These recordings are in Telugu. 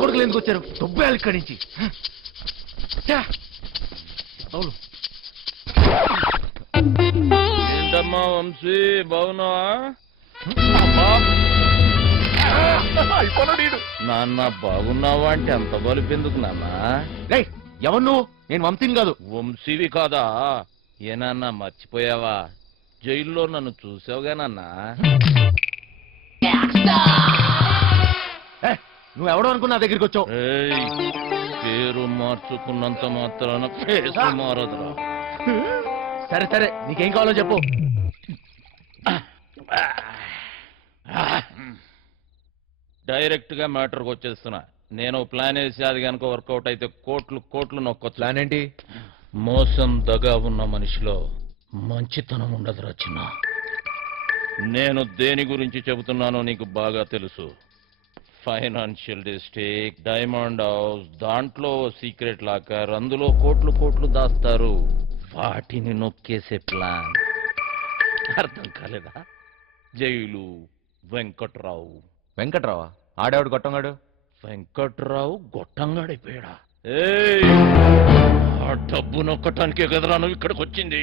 కొడుకులు ఎందుకు వచ్చారు? దుబ్బేయాలి ఇక్కడి నుంచి. అవును ఏంటమ్మా వంశీ, బాగున్నావా? నాన్న బాగున్నావా అంటే అంత బలిపెందుకు నాన్న? ఎవరు నువ్వు? నేను వంశీని కాదు. వంశీవి కాదా? ఏనాన్న మర్చిపోయావా? జైల్లో నన్ను చూసావుగా నాన్న. నువ్వెవడో అనుకున్నా దగ్గరికి వచ్చావు. పేరు మార్చుకున్నంత మాత్రాన ఫేస్ మారదురా. సరే సరే, నీకేం కావాలో చెప్పు. డైరెక్ట్ గా మ్యాటర్కి వచ్చేస్తున్నా. నేను ప్లాన్ వేసి అది కనుక వర్కౌట్ అయితే కోట్లు కోట్లు నొక్కొచ్చు. ప్లాన్ ఏంటి? మోసం దగా ఉన్న మనిషిలో మంచితనం ఉండదురా చిన్న. నేను దేని గురించి చెబుతున్నానో నీకు బాగా తెలుసు. ఫైనాన్షియల్ డిస్ట్రిక్ట్, డైమండ్ హౌస్, దాంట్లో సీక్రెట్ లాకర్, అందులో కోట్లు కోట్లు దాస్తారు. వాటిని నొక్కేసే ప్లాన్. అర్థం కాలేదా? జైలు, వెంకట్రావు. వెంకట్రావా? ఆడేవాడు గొట్టంగాడు. వెంకట్రావు గొట్టంగాడైపోయాడా? ఆ డబ్బు నొక్కటానికే కదరా నువ్వు ఇక్కడికి వచ్చింది.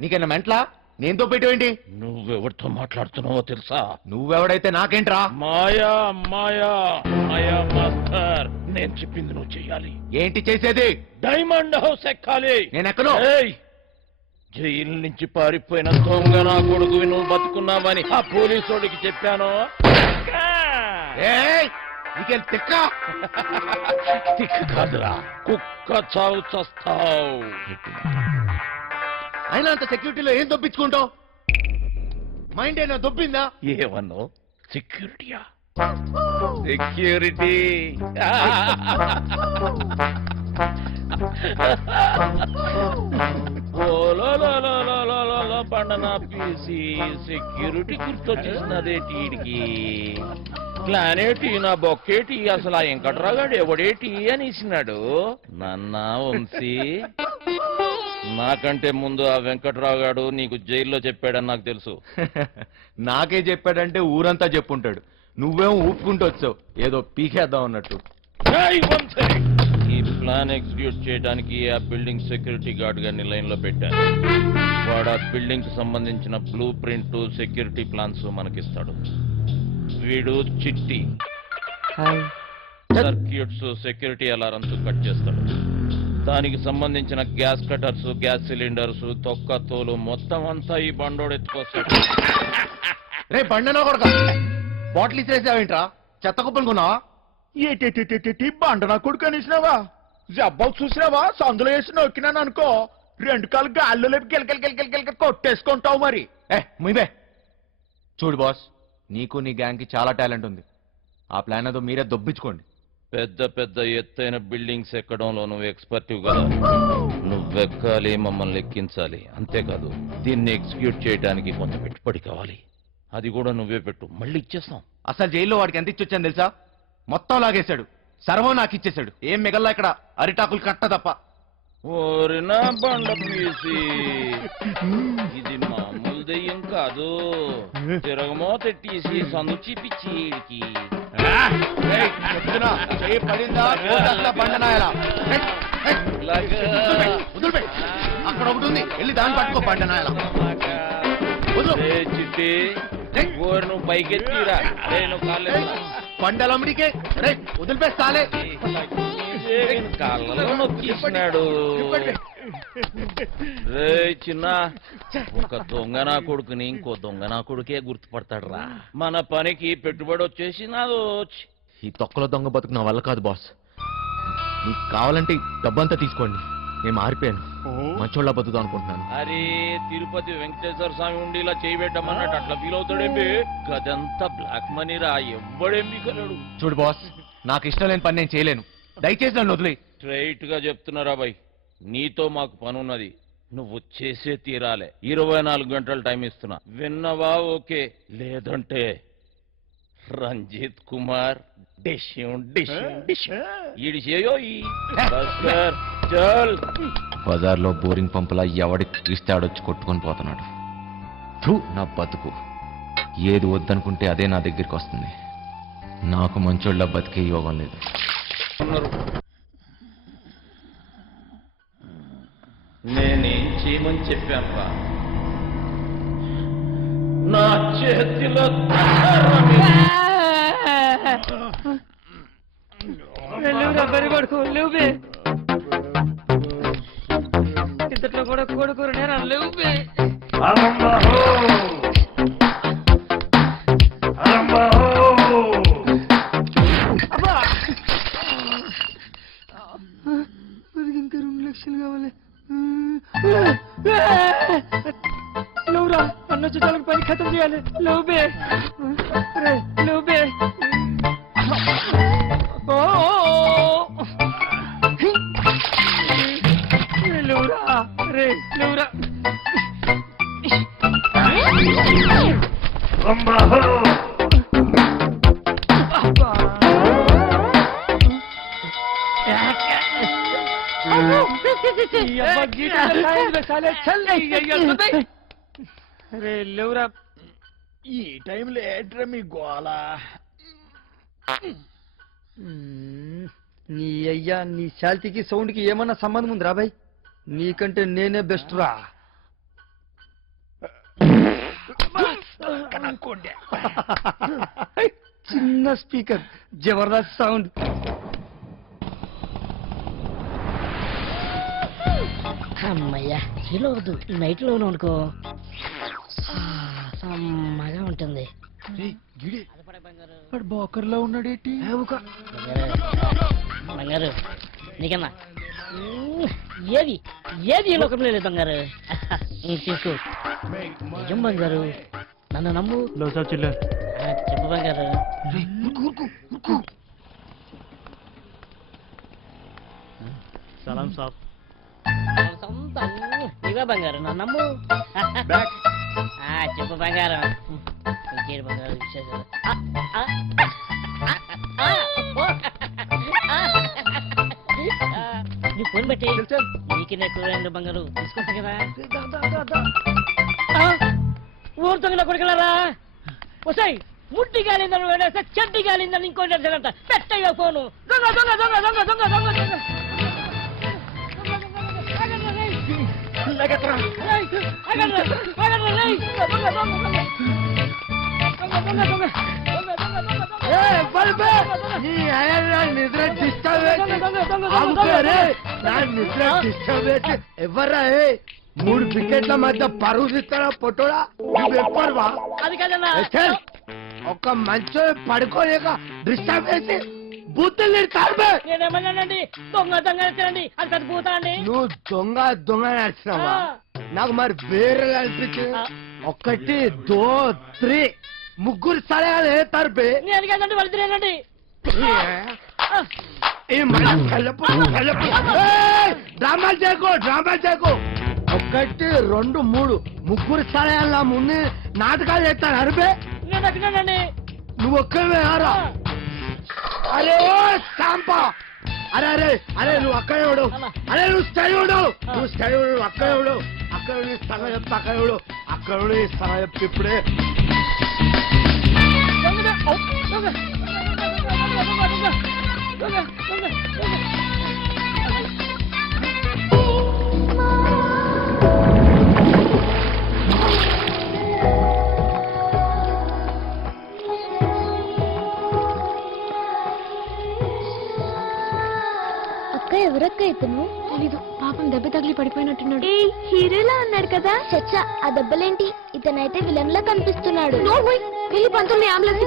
నీకైనా మెంట్లా? నేనుతో పెట్టేవేంటి? నువ్వెవరితో మాట్లాడుతున్నావో తెలుసా? నువ్వెవడైతే నాకేంట్రా? మాయా మాయా మాయా మాస్టర్, నేను చెప్పింది నువ్వు చెయ్యాలి. ఏంటి చేసేది? డైమండ్ హౌస్ ఎక్కాలి. నేను ఎక్కను. జైలు నుంచి పారిపోయిన దొంగ నా కొడుకు నువ్వు బతుకున్నావని ఆ పోలీసోడికి చెప్పాను. తిక్క కాదురా, కుక్క చావు చస్తావు. అయినా అంత సెక్యూరిటీలో ఏం దొప్పించుకుంటావు? మైండ్ అయినా దొబ్బిందా? ఏమన్నావు? సెక్యూరిటీయా? సెక్యూరిటీ పండనా పీసి సెక్యూరిటీ గుర్తొచ్చేసినదే టీడికి. ప్లానేటి నా బొక్కేటి, అసలు ఆ వెంకట్రాగాడు ఎవడేటి అనేసినాడు. నన్న వంశీ, నాకంటే ముందు ఆ వెంకట్రావు గాడు నీకు జైల్లో చెప్పాడని నాకు తెలుసు. నాకే చెప్పాడంటే ఊరంతా చెప్పుంటాడు. నువ్వేమో ఊపుకుంటూ వచ్చావు ఏదో పీకేద్దాం అన్నట్టు. ఈ ప్లాన్ ఎగ్జిక్యూట్ చేయడానికి ఆ బిల్డింగ్ సెక్యూరిటీ గార్డ్ గారిని లైన్ లో పెట్టాను. వాడు ఆ బిల్డింగ్ కు సంబంధించిన బ్లూ ప్రింట్, సెక్యూరిటీ ప్లాన్స్ మనకిస్తాడు. వీడు చిట్టి సర్క్యూట్స్, సెక్యూరిటీ అలారమ్స్ కట్ చేస్తాడు. దానికి సంబంధించిన గ్యాస్ కటర్స్, గ్యాస్ సిలిండర్స్, తొక్క తోలు మొత్తం అంతా ఈ బండోడు ఎత్తుకొస్తాడు. రే బండనా కొడక, బాటిల్ ఇచ్చేసావేంట్రా? చెత్త కుప్పనుకున్నావా? ఏటి బండ నా కొడుకు అనేసినావా? జబ్బాలు చూసినావా? సందులో వేసి నొక్కినాను అనుకో, 2 కాళ్ళు గాల్లో లేపి గిలకలు కొట్టేసుకుంటావు మరి. ముయ్యే చూడు బాస్, నీకు నీ గ్యాంగ్ కి చాలా టాలెంట్ ఉంది. ఆ ప్లాన్ ఏదో మీరే దొబ్బించుకోండి. పెద్ద పెద్ద ఎత్తైన బిల్డింగ్స్ ఎక్కడంలో నువ్వు ఎక్స్పర్టివ్ కదా. నువ్వెక్కాలి, మమ్మల్ని ఎక్కించాలి. అంతేకాదు దీన్ని ఎగ్జిక్యూట్ చేయడానికి కొంత పెట్టుబడి కావాలి. అది కూడా నువ్వే పెట్టు, మళ్ళీ ఇచ్చేస్తాం. అసలు జైల్లో వాడికి ఎంత ఇచ్చొచ్చాను తెలుసా? మొత్తం లాగేశాడు, సర్వం నాకు ఇచ్చేశాడు. ఏం మిగల్లా ఇక్కడ? అరిటాకులు కట్ట తప్ప. ఓరినా బండ పీసి, ఇది మామూలు దెయ్యం కాదు. తిరగమోత తీసి సందు చూపించి అక్కడ ఒకటి ఉంది, వెళ్ళి దాన్ని పట్టుకో బండనాయల. చిట్టి నువ్వు పైకెత్తిరా, పండలమ్మడికే వదిలిపేస్తాలే. కాళ్ళలో నొక్కిస్తున్నాడు. రే చిన్న, ఒక దొంగ నా కొడుకుని ఇంకో దొంగ నా కొడుకే గుర్తుపడతాడు రా. మన పనికి పెట్టుబడి వచ్చేసి నాదో. ఈ తొక్కలో దొంగ బతుకు నా వల్ల కాదు బాస్. మీకు కావాలంటే డబ్బంతా తీసుకోండి, నేను మారిపోయాను. మంచోళ్ళ బతుకుదాం అనుకుంటున్నాను. అరే తిరుపతి వెంకటేశ్వర స్వామి ఉండి ఇలా చేయబెట్టమన్నట్టు అట్లా ఫీల్ అవుతాడేంటి? గదంతా బ్లాక్ మనీ రా, ఎవ్వడేం మీకలేడు. చూడు బాస్, నాకు ఇష్టం లేని పని నేను చేయలేను. దయచేసి నన్ను వదిలే. స్ట్రైట్ గా చెప్తున్నారా బాయ్, నీతో మాకు పనున్నది, నువ్వు చేసే తీరాలే. 24 గంటలు టైం ఇస్తున్నా, విన్నవా? ఓకే, లేదంటే రంజిత్ కుమార్ బజార్లో బోరింగ్ పంపులా ఎవడి తీస్తే ఆడొచ్చి కొట్టుకొని పోతున్నాడు. నా బతుకు ఏది వద్దనుకుంటే అదే నా దగ్గరికి వస్తుంది. నాకు మంచోళ్ళ బతికే యోగం లేదు. ఉన్నారు. నేనేం చేయమని చెప్పాను రా? నా చేతిలో బరి పడుకో లేవు బే ఇంతట్లో కూడా కొడుకురు నేను లేవు బే ఇంకా 2 లక్షలు కావాలి లేవురా అన్న చుట్టాలకు పని ఖతం చేయాలి లేవు బే లేవు బే లేవురా రే లేవురా రే లేవురా ఈ టైంలో ఏట్రా మీ గోల? నీ అయ్యా నీ శాల్తీకి సౌండ్ కి ఏమన్నా సంబంధం ఉందిరా బాయ్? నీకంటే నేనే బెస్ట్ రా. చిన్న స్పీకర్ జబర్దస్త్ సౌండ్. అమ్మయ్యా హీలో వద్దు నైట్ లోనే అనుకో సమ్మగా ఉంటుంది. బోకర్లో ఉన్నాడేటి? బంగారు నీకన్నా ఏది ఏది ఈ లోకంలో లేదు బంగారు. తీసుకో నిజం బంగారు నన్ను నమ్ము. చెప్పు బంగారు. సలాం సాబ్. ఇవే బంగారు నన్ను నమ్ము. చెప్పు బంగారం ఇంకేడు బంగారు విశేషాలు. నీ ఫోన్ పెట్టి నీకు నెక్కు బంగారు తీసుకొస్తా కదా. ఊరుతో కొడుకులారా వస్తాయి. ముట్టి గాలిందని వేడేస్తే చెడ్డి గాలిందని ఇంకోటి అంట. పెట్టయ్యా ఫోను. దొంగ దొంగ దొంగ దొంగ దొంగ దొంగ దొంగ ఎవర్రా 3 వికెట్ల మధ్య పరుగు ఇస్తారా పొట్టోడా? అది కదన్నా ఒక్క మంచో పడుకోలేక డిస్టర్బ్ చేసి బూతులు కాల్బే. నేనేమన్నానండి? దొంగ దొంగ నచ్చండి అది చచ్చిపోతా అండి. నువ్వు దొంగ దొంగ నచ్చినావా? నాకు మరి వేరే అనిపించింది. 1 2 3 ముగ్గురు సలహాలు వేస్తారు బే. నేను కదండి వాళ్ళు తినేనండి. డ్రామాలు చేయకు డ్రామాలు చేయకు. 1 2 3 ముగ్గురు సలహాల ముందు నాటకాలు చేస్తాను అరిపే. నేను అడిగినానండి. నువ్వు ఒక్కవే ఆరా. అరే ఓ సాంపా. అరే అరే అరే నువ్వు అక్కడ ఎవడు? అరే నువ్వు స్టై ఎవడు? నువ్వు స్టై ఎవడు? అక్కడ ఎవడు? అక్కడ స్థలం చెప్తా. అక్కడ ఎవడు? అక్కడ స్థలం చెప్తే ఇప్పుడే ఎవరక్క ఇతను? తెలీదు. పాపం దెబ్బ తగిలి పడిపోయినట్టున్నాడు. హీరోలా ఉన్నాడు కదా. చచ్చా ఆ దెబ్బలేంటి? ఇతనైతే విలన్ లా కనిపిస్తున్నాడు. వెళ్ళి పంతుల్ని అంబులెన్స్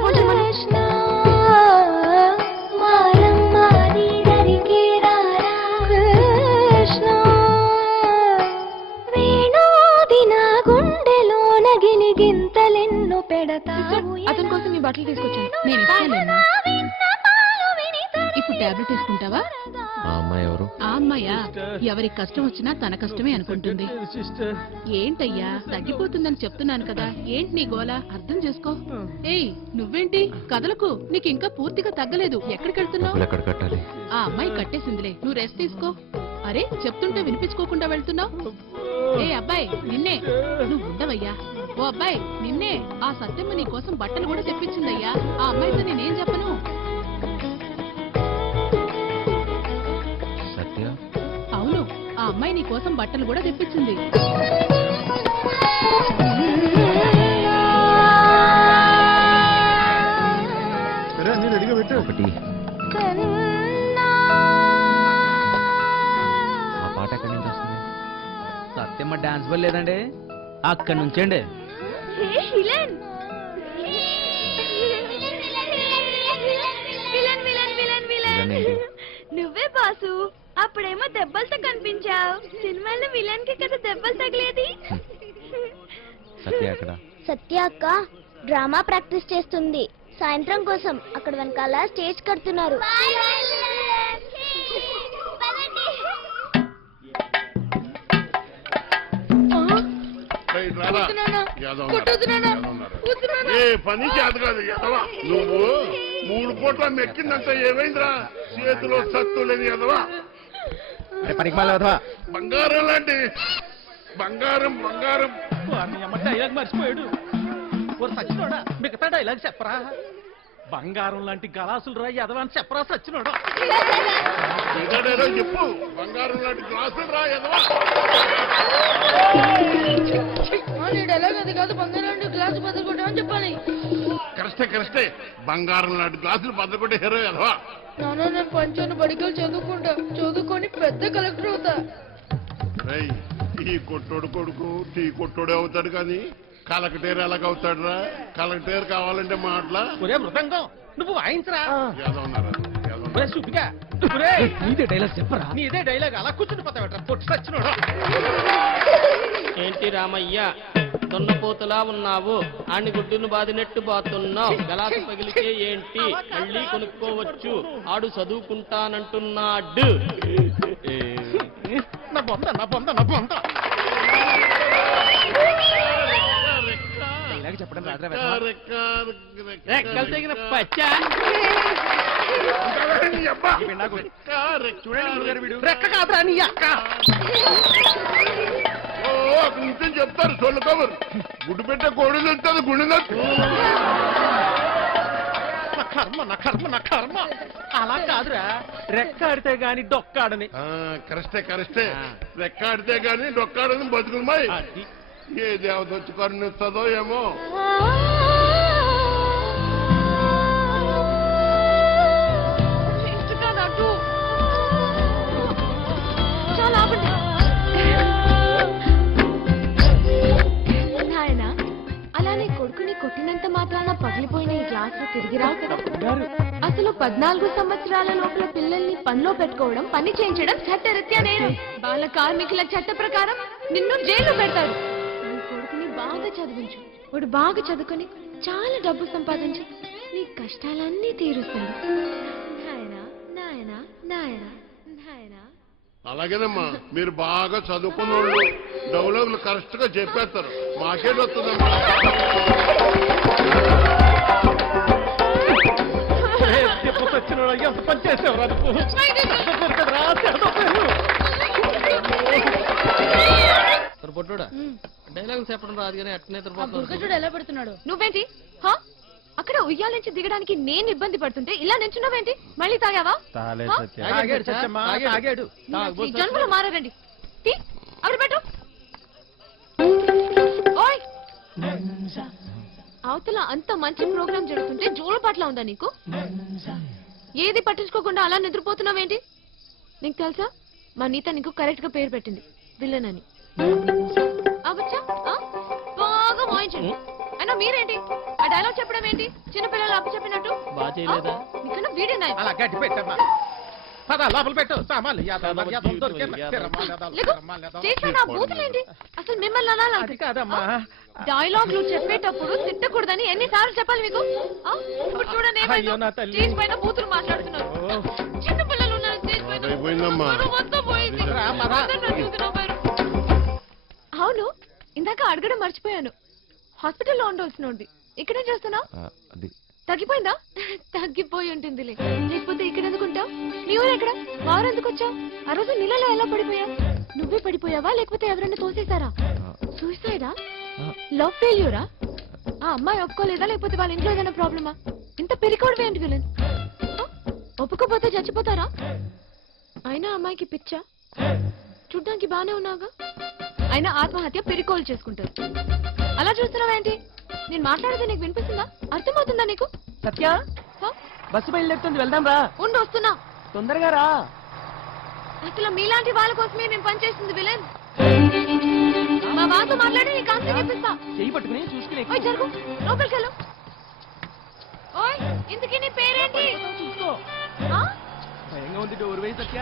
అతని కోసం నీ బట్టలు తీసుకొచ్చాను. నేను ఇస్తాను. ఇప్పుడు టాబ్లెట్ తీసుకుంటావా? ఆ అమ్మాయి ఎవరు? ఆ అమ్మాయా ఎవరికి కష్టం వచ్చినా తన కష్టమే అనుకుంటుంది. ఏంటయ్యా తగ్గిపోతుందని చెప్తున్నాను కదా. ఏంటి నీ గోల? అర్థం చేసుకో. ఏయ్ నువ్వేంటి కదలకు? నీకు ఇంకా పూర్తిగా తగ్గలేదు. ఎక్కడికి వెళ్తున్నావు? ఎక్కడ కట్టాలి? ఆ అమ్మాయి కట్టేసిందిలే. నువ్వు రెస్ట్ తీసుకో. అరే చెప్తుంటే వినిపించుకోకుండా వెళ్తున్నావు. ఏ అబ్బాయి నిన్నే. నువ్వు ఉండవయ్యా. ఓ అబ్బాయి నిన్నే. ఆ సత్యమ్మ నీ కోసం బట్టలు కూడా తెప్పించిందయ్యా. ఆ అమ్మాయితో నేనేం చెప్పను? ఆ అమ్మాయి నీ కోసం బట్టలు కూడా తెప్పించింది. ఒకటి ఆ పాట ఎక్కడి నుంచి వస్తుంది? సత్యమ్మ డాన్స్ బల్ లేదండి, అక్కడి నుంచండి. విలన్ ఏంటి? నువ్వే బాసు. అప్పుడేమో దెబ్బలతో కనిపించావు, సినిమాలో విలన్ కి కదా దెబ్బలు తగిలేది. సత్య ఎక్కడ? సత్య అక్క డ్రామా ప్రాక్టీస్ చేస్తుంది. సాయంత్రం కోసం అక్కడ వెనకాల స్టేజ్ కడుతున్నారు. ఏ పని చేత కాదు ఎదవా నువ్వు. 3 పూట్ల మెక్కిందంటే ఏమైందిరా? చేతిలో సత్తు లేని ఎదవా. బంగారం లాంటి బంగారం బంగారం. డైలాగ్ మర్చిపోయాడు. సచ్చినోడా మిగతా డైలాగ్ చెప్పరా? బంగారం లాంటి గలాసులు రా ఎదవా అని చెప్పరా సచ్చినోడా? ఇదేదో చెప్పు. బంగారం లాంటి గ్లాసులు రా ఎదవా. కరెక్టే బంగారం లాంటి గ్లాసులు బద్దకొట్టే హీరో ఎదవా. నేను పంచాను బడికలు చదువుకొని పెద్ద కలెక్టర్ అవుతా. ఈ కొట్టోడు కొడుకు టీ కొట్టోడే అవుతాడు కానీ కలెక్టర్ ఎలాగవుతాడు రా? కలెక్టర్ కావాలంటే మాటలా ఒరే మృదంగం నువ్వు వాయించరా. నీదే డైలాగ్ చెప్పరా? నీదే డైలాగ్ అలా కూర్చుని పోతావట పొట్టు సచ్చినోడా. ఏంటి రామయ్య దొన్నపోతులా ఉన్నావు, ఆడిని గుడ్డును బాదినట్టు బాతున్నావు, గలాసు పగిలితే ఏంటి మళ్ళీ కొనుక్కోవచ్చు, ఆడు చదువుకుంటానంటున్నాడు. నా బొంద నా బొంద నా బొంద. డైలాగ్ చెప్పడం రాదురా. రెక్కలు తెగిన పచ్చా రెక్క కాదురా నీ అక్క. నిత్యం చెప్తారు సొల్లు కబురు. గుడ్డు పెట్టే కోడి వెళ్తుంది గుండె నా కర్మ నా కర్మ నా కర్మ. అలా కాదురా, రెక్కాడితే గాని డొక్కాడని. కరెక్టే రెక్కాడితే గాని డొక్కాడని బతుకున్నాయి. ఏ దేవత వచ్చి కరుణిస్తుందో ఏమో. నాయనా అలానే కొడుకుని కొట్టినంత మాత్రాన పగిలిపోయిన ఈ గ్లాసు తిరిగి రావు కదా. అసలు 14 సంవత్సరాల లోపల పిల్లల్ని పనిలో పెట్టుకోవడం, పని చేయించడం చట్టరీత్యా నేరం. బాల కార్మికుల చట్ట ప్రకారం నిన్ను జైలు పెడతాడు. నీ కొడుకుని బాగా చదివించు. వాడు బాగా చదువుకొని చాలా డబ్బు సంపాదించు, నీ కష్టాలన్నీ తీరుస్తాడు. నాయనా నాయనా నాయనా నాయనా. అలాగేనమ్మా, మీరు బాగా చదువుకున్న వాళ్ళు డౌలోగులు కరెక్ట్ గా చెప్పేస్తారు. మాకేట్ వస్తుందమ్మా. వచ్చినోడా ఎంత పని చేసేవరా పొట్టుడా డైలాగ్ చెప్పడం రాదు కానీ అట్నే బుర్గజుడు ఎలా పెడుతున్నాడు? నువ్వేంటి హా? అక్కడ ఉయ్యాల నుంచి దిగడానికి నేను ఇబ్బంది పడుతుంటే ఇలా నించున్నావేంటి? మళ్ళీ తాగావా? ఈ జన్మలో మారారండి. అక్కడ పెట్టు. ఓయ్ అవతల అంత మంచి ప్రోగ్రామ్ జరుగుతుంటే జోల పాటలా ఉందా నీకు? ఏది పట్టించుకోకుండా అలా నిద్రపోతున్నావేంటి? నీకు తెలుసా మా నీత నీకు కరెక్ట్ గా పేరు పెట్టింది, విలన్ అని. అవచ్చా బాగా వాయించండి. అయినా మీరేంటి ఆ డైలాగ్ చెప్పడం ఏంటి? చిన్నపిల్లలు అప్పు చెప్పినట్టు. బాగా చేయలేదా? నీకన్నా వీడే నాయ. అలా గట్టి పెట్టమ్మా. పద లోపల పెట్టు సామాన్లు. బూతులేంటి అసలు? మిమ్మల్ని అనాలి అది కాదమ్మా. డైలాగ్లు చెప్పేటప్పుడు తిట్టకూడదని ఎన్నిసార్లు చెప్పాలి మీకు? ఇప్పుడు చూడండి అయ్యో నా తల్లి. స్టేజ్ పైన బూతులు మాట్లాడుతున్నారు. చిన్న పిల్లలు ఉన్నారు స్టేజ్ పైన. అయిపోయిందమ్మా. మొత్తం పోయింది. అందరూ నన్ను చూసి నవ్వారు. అవును ఇందాక అడగడం మర్చిపోయాను. హాస్పిటల్లో ఉండవలసినోంది ఇక్కడేం చేస్తున్నావు? తగ్గిపోయిందా? తగ్గిపోయి ఉంటుందిలే, లేకపోతే ఇక్కడ ఎందుకుంటావు? నీ ఊరు ఎక్కడ? వారు ఎందుకు వచ్చావు? ఆ రోజు నీళ్ళలో ఎలా పడిపోయావు? నువ్వే పడిపోయావా లేకపోతే ఎవరైనా తోసేశారా? సూసైడా? లవ్ ఫెయిల్యూరా? ఆ అమ్మాయి ఒప్పుకోలేదా లేకపోతే వాళ్ళ ఇంట్లో ఏదైనా ప్రాబ్లమా? ఇంత పెరికోవడం ఏంటి విలన్? ఒప్పుకోపోతే చచ్చిపోతారా? అయినా అమ్మాయికి పిచ్చా? చూడ్డానికి బానే ఉన్నాగా. అయినా ఆత్మహత్య పెరికోలు చేసుకుంటారు. అలా చూస్తున్నావేంటి? నేను మాట్లాడితే నీకు వినిపిస్తుందా? అర్థమవుతుందా నీకు? సత్య హ? బస్సు బయలుదేరుతుంది వెళ్దాం రా ఉండు, వస్తున్నా. తొందరగా రా. అసలు మీలాంటి వాళ్ళ కోసమే నేను పనిచేస్తుంది విలన్. మా వాళ్ళతో మాట్లాడి నీకు ఆన్సర్ చెప్పిస్తా. చెయ్యి పట్టుకుని చూసుకుని ఓయ్ జరుగు, లోపలికి వెళ్ళు. ఓయ్, ఇంతకీ నీ పేరేంటి? చూసుకో. ఆ? భయంగా ఉంది డోర్ వేయి సత్య.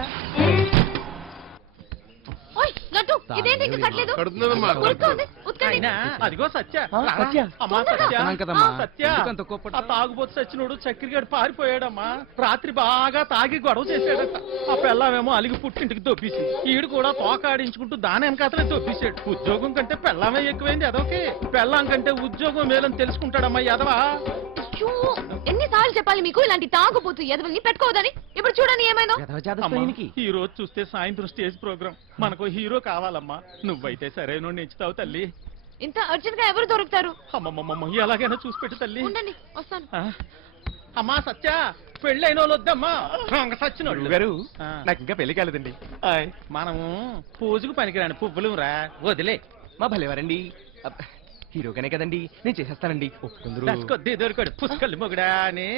ఓయ్ లడ్డు, ఇదేంటి ఇంకా కట్టలేదు? ఉరుకుతోంది, ఉతకండి. అయినా అదిగో సత్య ఆ, రారా. సత్య. అమ్మా సత్య వస్తున్నాం కదమ్మా. సత్య ఎందుకంత కోప్పడ్డా? ఆ తాగుబోతు సచ్చినోడు చక్కెరగాడు పారిపోయాడమ్మా. రాత్రి బాగా తాగి గొడవ చేశాడట. ఆ పెళ్ళామేమో అలిగి పుట్టింటికి దొబ్బేసింది. ఈడు కూడా తోకాడించుకుంటూ దాని వెనకాతలే దొబ్బేశాడు. ఉద్యోగం కంటే పెళ్ళామే ఎక్కువైంది అదొకే. పెళ్ళాం కంటే ఉద్యోగం మేలని తెలుసుకుంటాడమ్మా ఎదవా. అయ్యో, ఎన్నిసార్లు చెప్పాలి మీకు ఇలాంటి తాగుబోతు ఎదవల్ని పెట్టుకోవద్దని? ఇప్పుడు చూడని ఏమైందో. అమ్మా, ఈ రోజు చూస్తే సాయంత్రం స్టేజ్ ప్రోగ్రామ్. మనకు హీరో కావాలమ్మా. నువ్వైతే సరైన నెచ్చుతావు తల్లి. ఇంత అర్జెంట్ గా ఎవరు దొరుకుతారు? అమ్మమ్మమ్మ ఎలాగైనా చూసి పెట్టు తల్లి. ఉండండి, వస్తాను. ఆ? అమ్మా సత్య, పెళ్ళైన వాళ్ళు వద్దమ్మా. సచ్చినోళ్ళు గారు ఆ. నాకు ఇంకా పెళ్లి కాలేదండి. మనము పూజకు పనికిరాని పువ్వులు రా, వదిలే. మా భలేవారండి. అబ్బ, హీరోగానే కదండి, నేను చేసేస్తానండి. ఒప్పుకుందరు. దశకొద్ది దొరికాడు పుష్కలు మొగుడా అని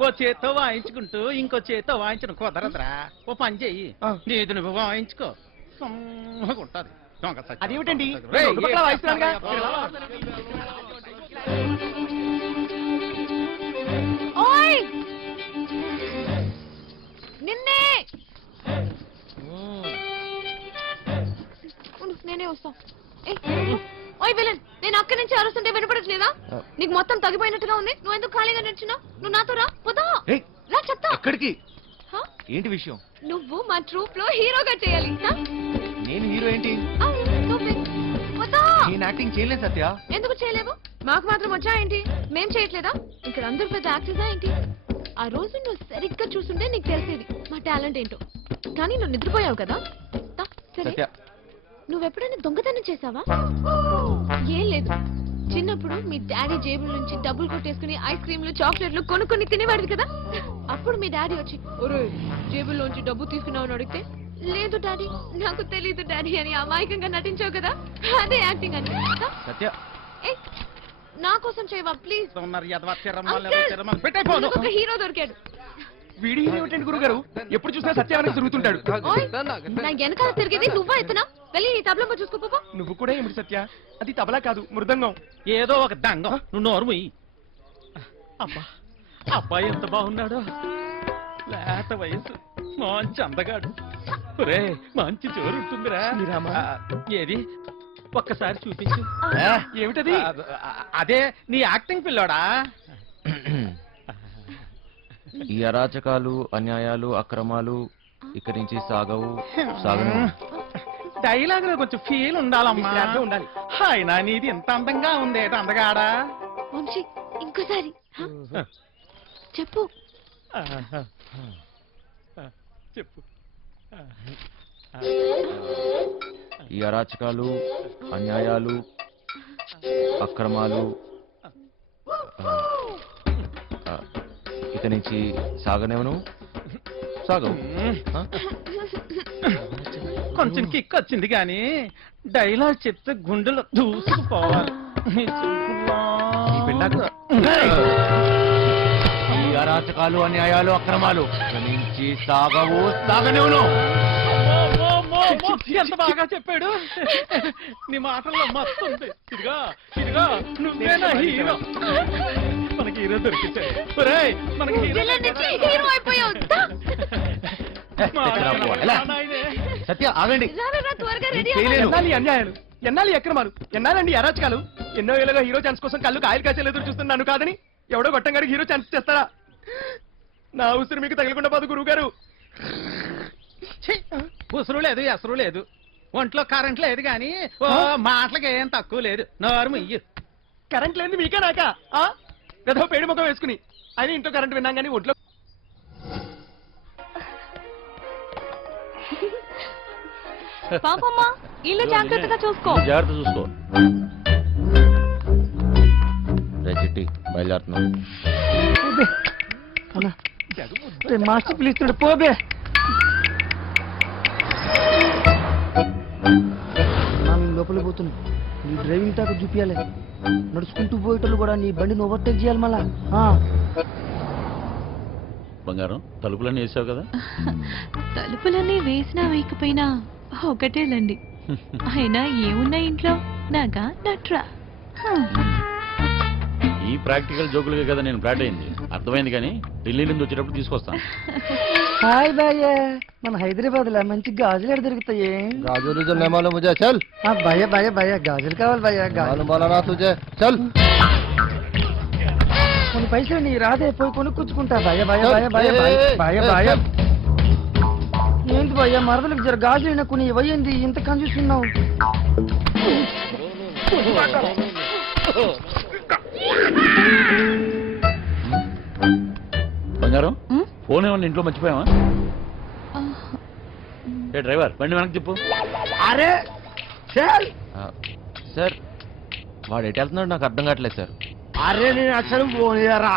ఓ చేత్తో వాయించుకుంటూ ఇంకో చేత్తో వాయించను కుదరదురా. ఓ పని చెయ్యి, ఆ. నీది నువ్వు వాయించుకో. సమ్మగా ఉంటది. దొంగ సచ్చిన. అదేమిటండి? రేయ్, రెండు పక్కలా వాయిస్తున్నానుగా. ఓయ్, నిన్నే. ఉండు, నేనే వస్తా. ఏయ్, ఓయ్ విలన్, నేను అక్కడి నుంచి అరుస్తుంటే వినపడట్లేదా? నీకు మొత్తం తగ్గిపోయినట్టుగా ఉంది. నువ్వు ఎందుకు ఖాళీగా నడుచున్నావు? నువ్వు నాతో రా, పోతా. ఏయ్, రా చెప్తా. ఎక్కడికి? హ? ఏంటి విషయం? నువ్వు మా ట్రూప్ లో హీరోగా చేయాలి. హ? నేను హీరో ఏంటి? అవును, నువ్వే. పోతా. నేను యాక్టింగ్ చేయలేదు సత్య. ఎందుకు చేయలేవు? మాకు మాత్రం వచ్చా ఏంటి? మేం చేయట్లేదా? ఇక్కడ అందరు పెద్ద యాక్టర్సా ఏంటి? ఆ రోజు నువ్వు సరిగ్గా చూస్తుంటే నీకు తెలిసేది మా టాలెంట్ ఏంటో. కానీ నువ్వు నిద్రపోయావు కదా. తా, సరే, సత్య, నువ్వెప్పుడైనా దొంగతనం చేసావా? ఏం లేదు. చిన్నప్పుడు మీ డాడీ జేబుల నుంచి డబ్బులు కొట్టేసుకుని ఐస్ క్రీమ్లు చాక్లెట్లు కొనుక్కొని తినేవాడివి కదా. అప్పుడు మీ డాడీ వచ్చి ఒరే జేబుల్లోంచి డబ్బు తీసుకున్నావు అడిగితే, లేదు డాడీ, నాకు తెలీదు డాడీ అని అమాయకంగా నటించావు కదా. అదే యాక్టింగ్ అని. తా, సత్య, ఏయ్, నా కోసం చేయవా ప్లీజ్? ఉన్నారు ఎదవ తిరమలు, అంకుల్, తిరమలు. పెట్టైపోను. నీకు ఒక హీరో దొరికాడు. వీడి హీరో ఏమిటండి గురుగారు? ఎప్పుడు చూసినా సత్యవరం తిరుగుతుంటాడు. ఓయ్, నా వెనకాల తిరిగేది నువ్వా ఎత్తునా? వెళ్ళి నీ తబలమ్మ చూసుకోపో. నువ్వు కూడా ఏమిటి సత్య? అది తబలా కాదు, మృదంగం. ఏదో ఒక దంగం. నువ్వు నోరు ముయ్యి. అబ్బా, అబ్బాయి ఎంత బాగున్నాడో. లేత వయసు, మంచి అందగాడు. ఒరే, మంచి జోరు ఉంటుందిరా. శ్రీరామా. ఏది ఒక్కసారి చూపించు. ఏ? ఏమిటది? అదే నీ యాక్టింగ్ పిల్లోడా. ఈ అరాచకాలు, అన్యాయాలు, అక్రమాలు ఇక్కడి నుంచి సాగను. డైలాగ్ లో కొంచెం ఫీల్ ఉండాలమ్మా. శ్రద్ధ ఉండాలి. అయినా నీది ఇంత అందంగా ఉంది అందగాడా. వంశీ, ఇంకోసారి హ? చెప్పు. చెప్పు. ఈ అరాచకాలు, అన్యాయాలు, అక్రమాలు ఇక నుంచి సాగనేవను. సాగవు. ఆ? కొంచెం కిక్ వచ్చింది కానీ డైలాగ్ చెప్తే గుండెలో దూసుకుపోవాలి. ఈ పిండాకు. ఈ అరాచకాలు, అన్యాయాలు, అక్రమాలు ఇక నుంచి సాగనేవను. ఎంత బాగా చెప్పాడు. నీ మాటల్లో మస్తు ఉంది. ఇదిగా ఇదిగా నువ్వేనా హీరో. మనకి హీరో దొరికించాడు. ఒరేయ్, మనకి హీరో విలన్ నుంచి హీరో అయిపోయావు. దా. సత్య, ఆగండి. రా, రా, రా, త్వరగా రెడీ చేయలేను. ఎన్నాలి అన్యాయాలు, ఎన్నాలి అక్రమాలు, ఎన్నాలండి అరాచకాలు. ఎన్నో ఏళ్ళుగా హీరో ఛాన్స్ కోసం కళ్ళు కాయలు కాసేలు ఎదురు చూస్తున్నాను కాదని ఎవడో గొట్టంగారికి హీరో ఛాన్స్ చేస్తారా? నా ఉసిరి మీకు తగలకుండా పోదు గురువు గారు. ఉసురు లేదు, ఎసరు లేదు, ఒంట్లో కరెంట్ లేదు కానీ ఓ మాటలకి ఏం తక్కువ లేదు. నోరు ముయ్యి. కరెంట్ లేని మీకే నాక ఏదో పేడి ముఖం వేసుకుని ఆయన ఇంట్లో కరెంట్ విన్నాం కానీ ఒంట్లో. పాపమ్మా, ఇల్లు జాగ్రత్తగా చూసుకో. జాగ్రత్త చూసుకో. చిట్టి బయలుదేరుతున్నాం. మాస్టర్ పిలుస్తున్నాడు పోబే. లోపలికి పోతున్నాయి. నీ డ్రైవింగ్ టాక్ చూపించాలి. నడుచుకుంటూ పోయేటోళ్ళు కూడా నీ బండిని ఓవర్టేక్ చేయాలి మళ్ళా. బంగారం తలుపులన్నీ వేసావు కదా? తలుపులన్నీ వేసినా వేయకపోయినా ఒకటేలండి. అయినా ఏమున్నా ఇంట్లో నాగా నట్రా. ఈ ప్రాక్టికల్ జోకులుగా కదా నేను ఫ్లాట్ అయింది. అర్థమైంది, కానీ ఢిల్లీ నుంచి వచ్చేటప్పుడు తీసుకొస్తాను. హాయ్ భయ్య, మన హైదరాబాద్ లో మంచి గాజులు ఎక్కడ దొరుకుతాయి? गाजर जो नहीं मालूम मुझे चल భయ్య భయ్య భయ్య గాజులు కావాలి భయ్య. मालूम वाला ना तुझे चल కొన్ని పైసలు నీ రాదే పోయి కొనుక్కొచ్చుకుంటా. భయ్య భయ్య భయ్య భయ్య భయ్య భయ్య ఏంటి భయ్య మరదలకు జర గాజులు అయినా కొన్ని ఇవ్వయింది, ఇంత కన్ఫ్యూస్తున్నావు. బంగారం ఫోన్ ఏమన్నా ఇంట్లో మర్చిపోయావా? ఏ డ్రైవర్ బండి వెనక్కి చెప్పు. అరే చల్. సార్ వాడు ఎటు వెళ్తున్నాడు నాకు అర్థం కావట్లేదు సార్. అరే నేను అసలు పోనీయరా.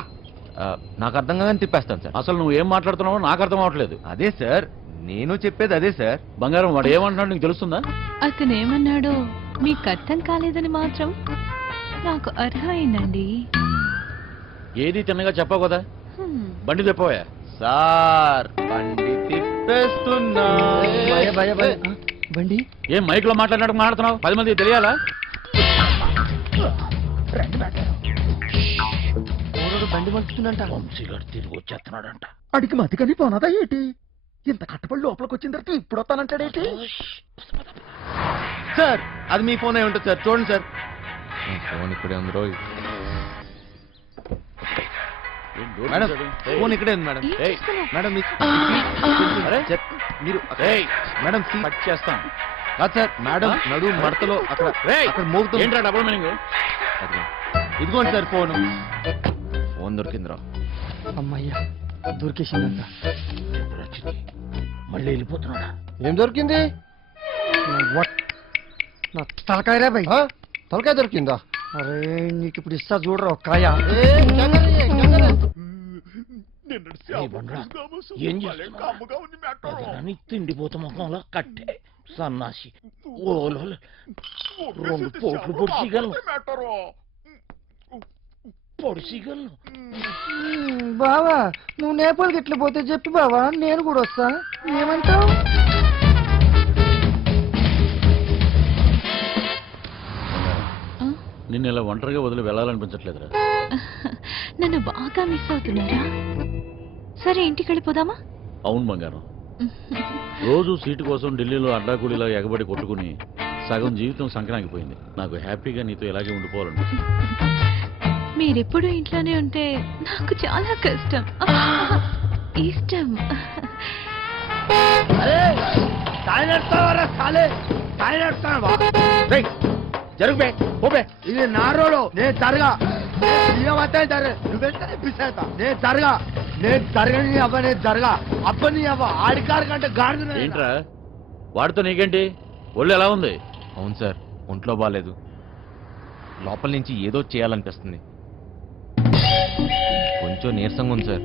నాకు అర్థం కాగానే తిప్పేస్తాను సార్. అసలు నువ్వు ఏం మాట్లాడుతున్నావో నాకు అర్థం అవ్వట్లేదు. అదే సార్ నేను చెప్పేది అదే సార్. బంగారం వాడు ఏమంటున్నాడు నీకు తెలుస్తుందా? అతను ఏమన్నాడో మీకు అర్థం కాలేదని మాత్రం నాకు అర్థమైందండి. ఏది తిన్నగా చెప్పావు కదా, బండి తెప్పవా? సార్ బండి తిప్పేస్తున్నా. భయ్య భయ్య భయ్య బండి ఏం మైక్ లో మాట్లాడినట్టు మాట్లాడుతున్నావు? 10 మందికి తెలియాలా? బండి మలుపుతుందంట. వంశీగాడు తిరిగి వచ్చేస్తున్నాడంట. అడిగి మతికని పోనదా ఏంటి? ఇంత కట్టపడి లోపలికి వచ్చిన తర్వాత ఇప్పుడు వస్తానంటాడేంటి? సార్ అది మీ ఫోన్ అయి ఉంటుంది సార్, చూడండి సార్. ఫోన్ ఇక్కడే ఉంది రోయ్. మేడం ఫోన్ ఇక్కడే ఉంది మేడం. ఏయ్, మేడం అరే, మీరు ఏయ్, మేడం కట్ చేస్తాను. కాదు సార్, మేడం నడు మడతలో అక్కడ ఏయ్, అక్కడ మోగుతుంది. ఏంట్రా డబుల్ మీనింగ్? ఇదిగోండి సార్ ఫోన్. ఫోన్ దొరికిందిరా. అమ్మయ్యా దొరికేసిందంట. మళ్ళీ వెళ్ళిపోతున్నాడా? ఏం దొరికింది? నా తలకాయరా భయ్. తలకాయ దొరికిందా? అరే నీకు ఇప్పుడు ఇస్తా చూడరా ఒక కాయ. ఏం చేస్తున్నావు? తిండిపోత ముఖంలో కట్టే సన్నాసి. ఓలో 2 పోట్లు పొడిచిగలను. పొడిచిగలను. బావా నువ్వు నేపాల్కి ఎట్లా పోతే చెప్పి బావా, నేను కూడా వస్తా. ఏమంటావు? నిన్ను ఇలా ఒంటరిగా వదిలి వెళ్ళాలనిపించట్లేదురా. నన్ను బాగా మిస్ అవుతున్నారా? సరే ఇంటికి వెళ్ళిపోదామా? అవును బంగారం, రోజు సీటు కోసం ఢిల్లీలో అడ్డాకూలీలా ఎగబడి కొట్టుకుని సగం జీవితం సంక్రాంతిపోయింది. నాకు హ్యాపీగా నీతో ఇలాగే ఉండిపోవాలండి. మీరెప్పుడు ఇంట్లోనే ఉంటే నాకు చాలా కష్టం. ఇష్టం. జరుగుబే ఓబే. ఇది నా రోడు, నేను జరగా. నువ్వెంత పిసేస్తా? నేను జరగా, నేను జరగని అవ్వ, నేను జరగా అబ్బని అవ్వ. ఆడికారు కంటే గాడిద. ఏంట్రా వాడితో నీకేంటి? ఒళ్ళు ఎలా ఉంది? అవును సార్, ఒంట్లో బాగాలేదు. లోపల నుంచి ఏదో చేయాలనిపిస్తుంది. కొంచెం నీరసంగా ఉంది సార్.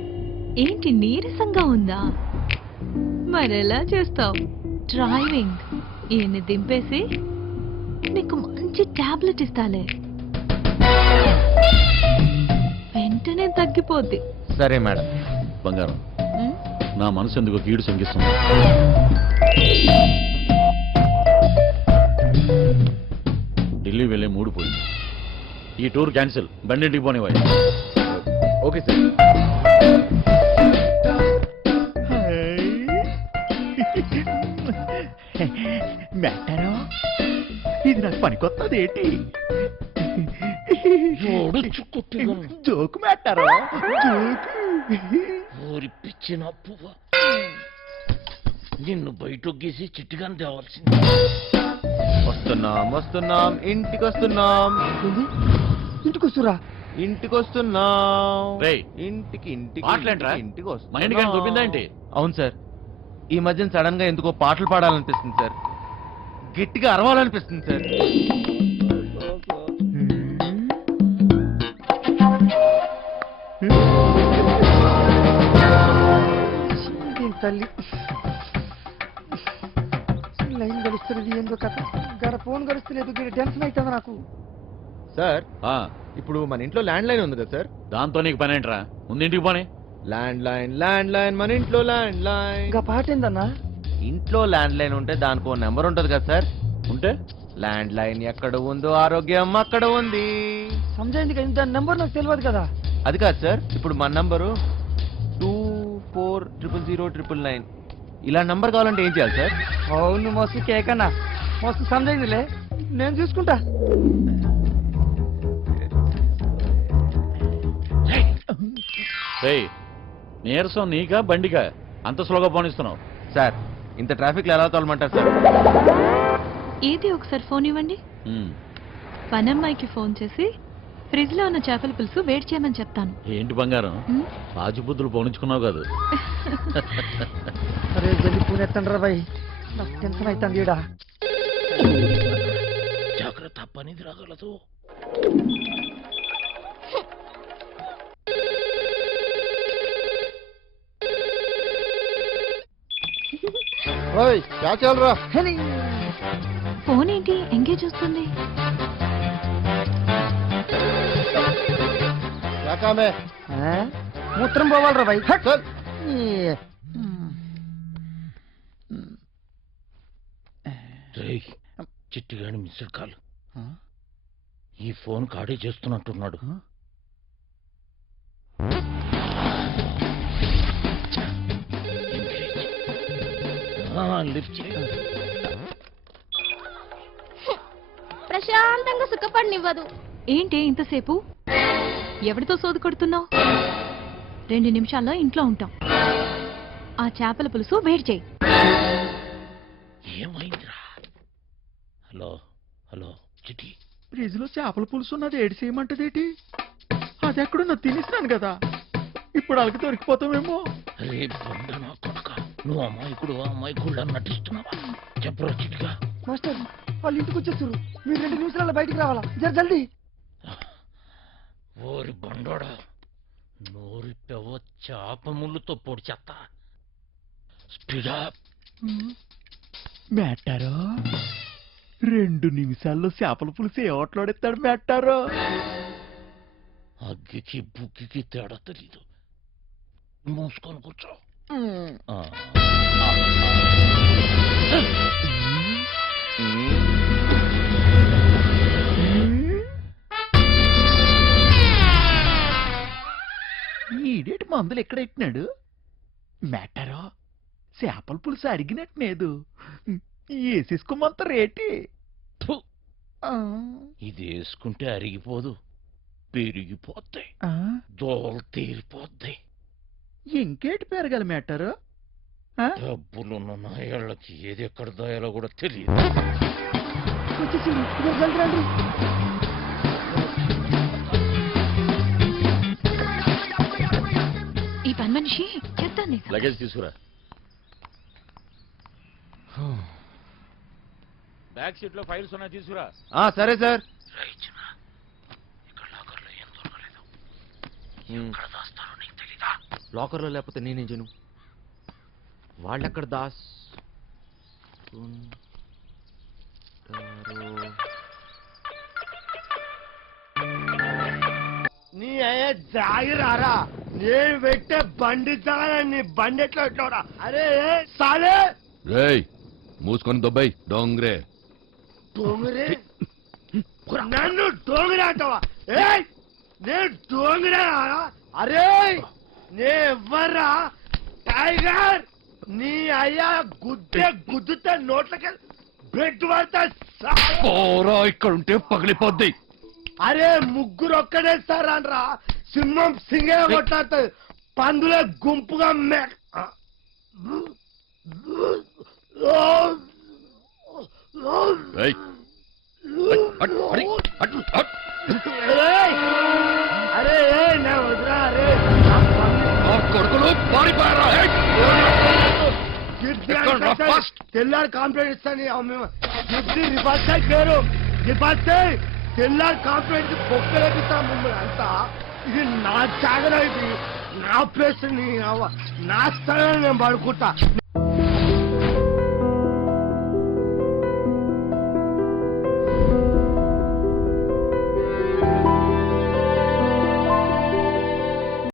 ఏంటి నీరసంగా ఉందా? మరెలా చేస్తావు? డ్రైవింగ్ ఈయన్ని దింపేసి నీకు మంచి టాబ్లెట్ ఇస్తాలే, వెంటనే తగ్గిపోద్ది. సరే మేడం. బంగారం, నా మనసు ఎందుకు కీడు శంకిస్తుంది. ఢిల్లీ వెళ్ళే మూడు పోయింది. ఈ టూర్ క్యాన్సిల్, బండింటికి పోనివ్వాలి. Okay sir. మెట్టారో ఇది నాకు పనికొత్తది ఏంటి? జోకు మెట్టారో ఊరి పిచ్చిన పువ్వ. నిన్ను బయటొగ్గేసి చిట్టుగాని తేవాల్సింది. వస్తున్నాం ఇంటికి వస్తున్నాం. ఇంటికి వస్తురా? ఇంటికి వస్తున్నాం. రేయ్, ఇంటికి ఇంటికి పాటలేంట్రా? ఇంటికి మా ఇంటికి ఏమైనా దొబ్బిందా ఏంటి? అవును సార్, ఈ మధ్యన సడన్ గా ఎందుకో పాటలు పాడాలనిపిస్తుంది సార్. గట్టిగా అరవాలనిపిస్తుంది సార్. తల్లి లైన్ గడుస్తున్నది ఏందో కథ గడ ఫోన్ గడుస్తలేదు టెన్షన్ అవుతుంది నాకు. సార్ ఇప్పుడు మన ఇంట్లో ల్యాండ్ లైన్ ఉంది కదా సార్? దాంతో నీకు పని ఏంట్రా? ముందు ఇంటికి పోనీ. ల్యాండ్ లైన్ మన ఇంట్లో ల్యాండ్ లైన్. ఇంకా పాట ఏందన్నా? ఇంట్లో ల్యాండ్ లైన్ ఉంటే దానికి ఓ నెంబర్ ఉంటుంది కదా సార్? ఉంటే ల్యాండ్ లైన్ ఎక్కడ ఉందో ఆరోగ్యం అక్కడ ఉంది. సమజైంది కదా, దాని నెంబర్ నాకు తెలియదు కదా. అది కాదు సార్, ఇప్పుడు మన నంబరు 240009. ఇలా నంబర్ కావాలంటే ఏం చేయాలి సార్? అవును మస్తు కేకన్నా, మస్తు సమజైందిలే, నేను చూసుకుంటా. నీరసం నీకా బండికా అంత స్లోగా పోనిస్తున్నావు? సార్ ఇంత ట్రాఫిక్ లో ఎలా తోలమంటారు సార్? ఏది ఒకసారి ఫోన్ ఇవ్వండి. పనమ్మాయికి ఫోన్ చేసి ఫ్రిడ్జ్ లో ఉన్న చేపల పులుసు వేడి చేయమని చెప్తాను. ఏంటి బంగారం, రాజుబుద్ధులు పోనించుకున్నావు కాదు? అరే జల్ది ఫోన్ ఎత్తండి రా బాయ్, నాకు టెన్షన్ అవుతుంది ఈడ. జాగ్రత్త, పనిది రాగలదు. ఫోన్ ఏంటి ఎంగేజ్ వస్తుంది? మూత్రం పోవాలరా బాయ్. చిట్టిగాని మిస్డ్ కాల్. ఈ ఫోన్ కాడే చేస్తున్నట్టున్నాడు. ప్రశాంతంగా సుఖపడినివ్వదు. ఏంటి ఇంతసేపు? ఎవరితో సోది కొడుతున్నావు? 2 నిమిషాల్లో ఇంట్లో ఉంటాం. ఆ చేపల పులుసు వేడి చేయి. ఏమైందిరా? హలో హలో చిట్టి, ఫ్రిడ్జ్ లో చేపల పులుసు ఉన్నది ఏడు చేయమంటదేటి? అది ఎక్కడున్నా తినేస్తాను కదా, ఇప్పుడు వాళ్ళకి దొరికిపోతామేమో. అరే బండ నా కొడుక, నువ్వు అమ్మాయికుడు నటిస్తున్నావా? చెప్పరా చిట్టిగా. మాస్టర్ వాళ్ళు ఇంటికి వచ్చేస్తారు, మీరు 2 నిమిషాలలో బయటికి రావాలా, జల్దీ. ఓరి బండోడా, నోరి పెవ చేప ముళ్ళుతో పొడి చెత్త. స్పీడా మెట్టారో 2 నిమిషాల్లో చేపల పులుసు ఏ ఓట్లాడేస్తాడు మెట్టారో. అగ్గికి బుగ్గికి తేడా తెలీదు. మూసుకొని కూర్చో. ఈడేటి మందులు ఎక్కడెట్టినాడు మెట్టారో? చేపల పులుసు అడిగినట్లేదు, వేసేసుకోమంత రేటి. ఫు, ఇది వేసుకుంటే అరిగిపోదు, పెరిగిపోతాయి, దోలు తీరిపోద్ది. ఇంకేటి పెరగాలి మెట్టారో? డబ్బులున్న నాయాళ్ళకి ఏది ఎక్కడ దాయాలో కూడా తెలియదు. జల్దీ రండి. ఈ పని మనిషి చెప్తాను. లగేజ్ తీసుకురా. బ్యాక్ సీట్ లో ఫైల్స్ ఉన్నాయి, తీసుకురా. సరే సార్. లాకర్ లో లేకపోతే నేనేం చేయను? వాళ్ళెక్కడ దాస్ నీ అయ్యే జాగిరారా, నేను పెట్టే బండి చాలని నీ బండి ఎట్లా పెట్టావురా? అరే సాలే మూసుకొని దొబ్బాయి డోంగ్రే. డోంగరే నన్ను డోంగరే అంటావా? నేను డోంగరే? అరే నేవర్రా టైగర్, నీ అయ్యా గుద్దుతే నోట్లకి బ్లడ్ పడతా. ఇక్కడ ఉంటే పగిలిపోద్ది. అరే ముగ్గురు ఒక్కడేస్తారా? సింహం సింగే కొట్టాడు, పందులే గుంపుగా అరే నా వదిరా. అరే కొడుకులు పారిపోయారా? తెల్లారి కాంప్లైంట్ ఇస్తాను. రివర్స్ పేరు రివర్స్ తెల్లారి కాంప్లైంట్ పొక్కలేపిస్తా మిమ్మల్ని అంతా. ఇది నా జాగర, ఇది నా ప్లేస్, నా స్థలం నేను పడుకుంటా.